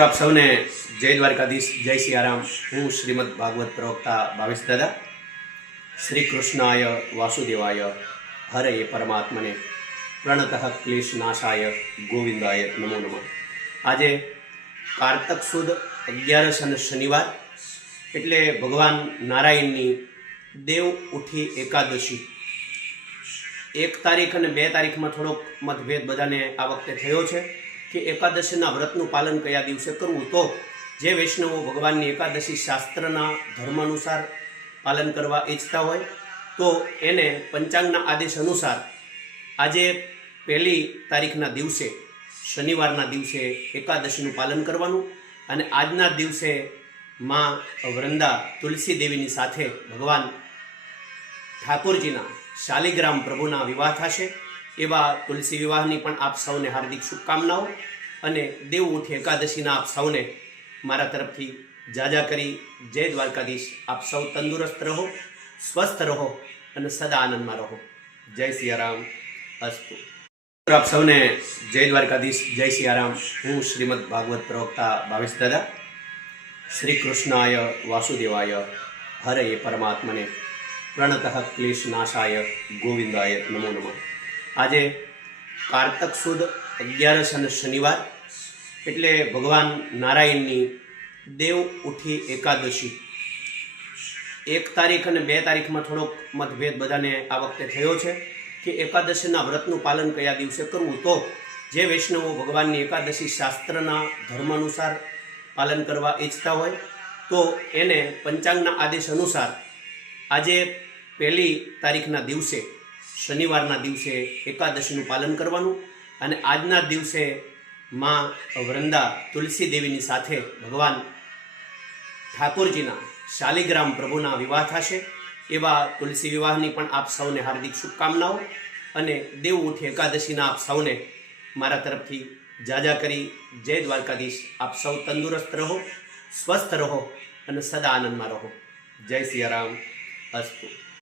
આપ સૌને જય દ્વારકાધીશ, જય સિયારામ. હું શ્રીમદ ભાગવત પ્રવક્તા ભાવેશ દાદા. શ્રી કૃષ્ણાય વાસુદેવાય હરે પરમાત્મને. પ્રણતઃ ક્લેશ નાશાય ગોવિંદાય નમો નમઃ. આજે કારતક સુદ અગિયારસ અને શનિવાર એટલે ભગવાન નારાયણની દેવ ઉઠી એકાદશી. એક તારીખ અને બે તારીખમાં થોડોક મતભેદ બધાને આ વખતે થયો છે. કે એકાદશીના વ્રતનું પાલન કયા દિવસે કરવું? તો જે વૈષ્ણવો ભગવાનની એકાદશી શાસ્ત્રના ધર્મ અનુસાર પાલન કરવા ઈચ્છતા હોય, તો એને પંચાંગના આદેશ અનુસાર આજે પહેલી તારીખના દિવસે, શનિવારના દિવસે એકાદશીનું પાલન કરવાનું અને આજના દિવસે માં વૃંદા તુલસી દેવીની સાથે ભગવાન ઠાકોરજીના શાલિગ્રામ પ્રભુના વિવાહ થશે. એવા તુલસી વિવાહની પણ આપ સૌને હાર્દિક શુભકામનાઓ અને દેવ ઉઠી એકાદશીના આપ સૌને મારા તરફથી જાજા કરી જય દ્વારકાધીશ. આપ સૌ તંદુરસ્ત રહો, સ્વસ્થ રહો અને સદા આનંદમાં રહો. જય સિયારામ. અસ્તુ. આપ સૌને જય દ્વારકાધીશ, જય સિયારામ. હું શ્રીમદ ભાગવત પ્રવક્તા ભાવેશ દાદા. શ્રી કૃષ્ણાય વાસુદેવાય હરે પરમાત્મને પ્રણતઃ ક્લેશ નાશાય ગોવિંદાય નમો નમઃ. આજે કારતક સુદ અગિયારસ અને શનિવાર એટલે ભગવાન નારાયણની દેવ ઉઠી એકાદશી. એક તારીખ અને બે તારીખમાં થોડોક મતભેદ બધાને આ વખતે થયો છે કે એકાદશીના વ્રતનું પાલન કયા દિવસે કરવું? તો જે વૈષ્ણવો ભગવાનની એકાદશી શાસ્ત્રના ધર્મ અનુસાર પાલન કરવા ઈચ્છતા હોય, તો એને પંચાંગના આદેશ અનુસાર આજે પહેલી તારીખના દિવસે શનિવારના દિવસે એકાદશીનું પાલન કરવાનું અને આજના દિવસે માં વૃંદા તુલસી દેવીની સાથે ભગવાન ઠાકોરજીના શાલિગ્રામ પ્રભુના વિવાહ થશે. એવા તુલસી વિવાહની પણ આપ સૌને હાર્દિક શુભકામનાઓ અને દેવ ઉઠી એકાદશીના આપ સૌને મારા તરફથી જાજા કરી જય દ્વારકાધીશ. આપ સૌ તંદુરસ્ત રહો, સ્વસ્થ રહો અને સદા આનંદમાં રહો. જય સિયારામ. અસ્તુ.